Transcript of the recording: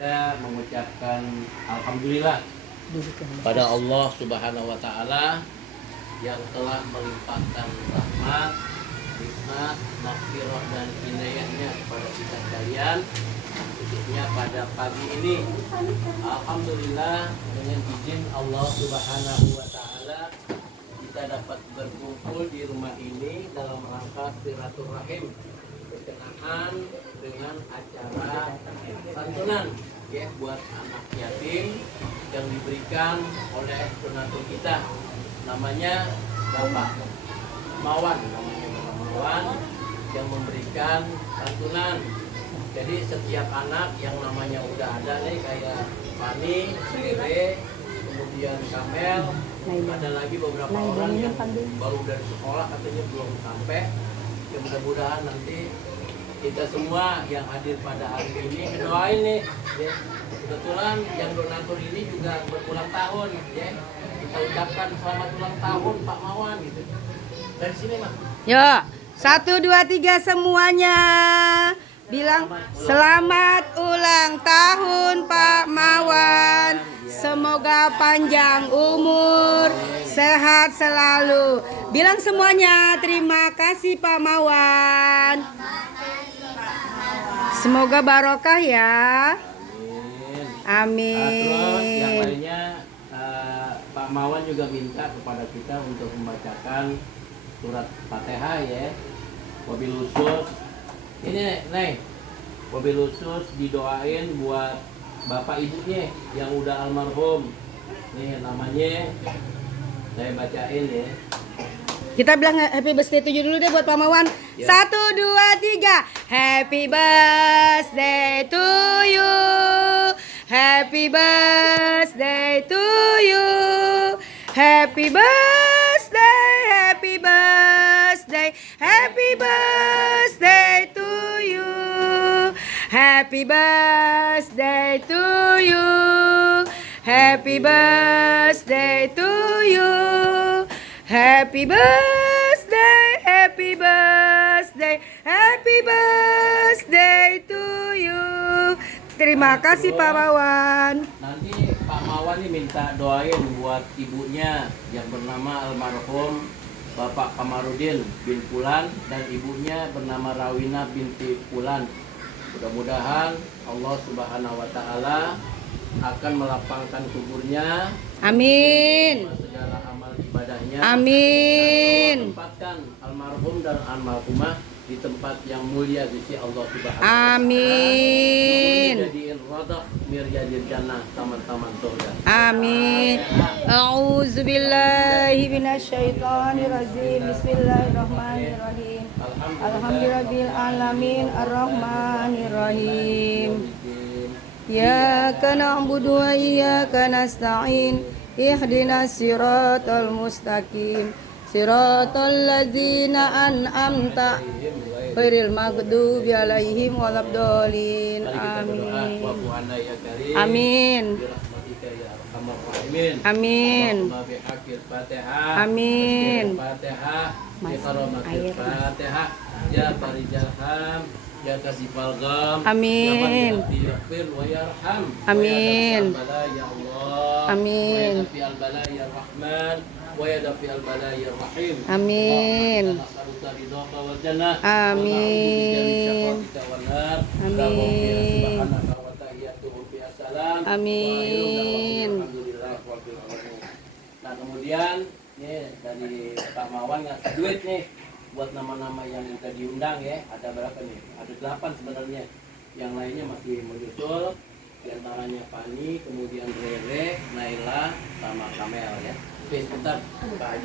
Kita mengucapkan alhamdulillah pada Allah Subhanahu wa taala yang telah melimpahkan rahmat, nikmat, maghfirah dan inayahnya kepada kita sekalian, khususnya pada pagi ini. Alhamdulillah, dengan izin Allah Subhanahu wa taala kita dapat berkumpul di rumah ini dalam rangka silaturahim berkenaan dengan acara santunan ya buat anak yatim yang diberikan oleh donatur kita, namanya Bapak Mawan, yang memberikan santunan. Jadi setiap anak yang namanya udah ada nih kayak Fani, Rere, kemudian Kamel, ada lagi beberapa orang yang baru dari sekolah katanya belum sampai. Ya mudah-mudahan nanti kita semua yang hadir pada hari ini doain nih ya. Kebetulan yang donatur ini juga berulang tahun ya. Kita ucapkan selamat ulang tahun Pak Mawan gitu. Dari sini Mas. Yo, 1, 2, 3 semuanya bilang selamat ulang tahun Pak Mawan. Semoga panjang umur, sehat selalu. Bilang semuanya terima kasih Pak Mawan. Semoga barokah ya. Amin. Terus yang lainnya Pak Mawan juga minta kepada kita untuk membacakan surat Fatihah ya. Wabil khusus ini nih, wabil khusus didoain buat bapak ibunya yang udah almarhum. Nih namanya saya bacain ya. Kita bilang happy birthday to you dulu deh buat Pak Mawan. 1, 2, 3. Happy birthday to you. Happy birthday to you. Happy birthday, happy birthday, happy birthday to you. Happy birthday to you. Happy birthday to you. Happy birthday, happy birthday, happy birthday to you. Terima kasih Pak Mawan. Nanti Pak Mawan nih minta doain buat ibunya yang bernama almarhum Bapak Kamarudin bin Fulan dan ibunya bernama Rawina binti Fulan. Mudah-mudahan Allah Subhanahu wa taala akan melapangkan kuburnya. Amin. Segala amal ibadahnya. Amin. Tempatkan almarhum dan almarhumah di tempat yang mulia di sisi Allah Subhanahu wa taala. Amin. Jadiin radah miryadil jannah, taman-taman surga. Amin. A'udzu billahi minasyaitonir rajim. Bismillahirrahmanirrahim. Alhamdulillahirabbil alamin arrahmanir rahim. Iyyaka na'budu wa iyyaka nasta'in. Ihdinas siratal mustaqim. Siratal ladzina an'amta ghairil maghdubi 'alaihim waladdallin. Amin. Amin. Amin. Amin. Ya Farijalham, ya Kasifal Gham, amin. Ya Amin. Ya Allah, amin. Ya Bala ya Rahman, wa ya Dafi'al Bala ya Rahim. Amin. Amin. Amin. Nah kemudian nih dari Pak Mawan ngasih duit nih buat nama-nama yang kita diundang ya. Ada berapa nih? Ada 8 sebenarnya. Yang lainnya masih menyusul. Di antaranya Fani, kemudian Rere, Naila, sama Kamel ya. Oke sebentar Pak Haji.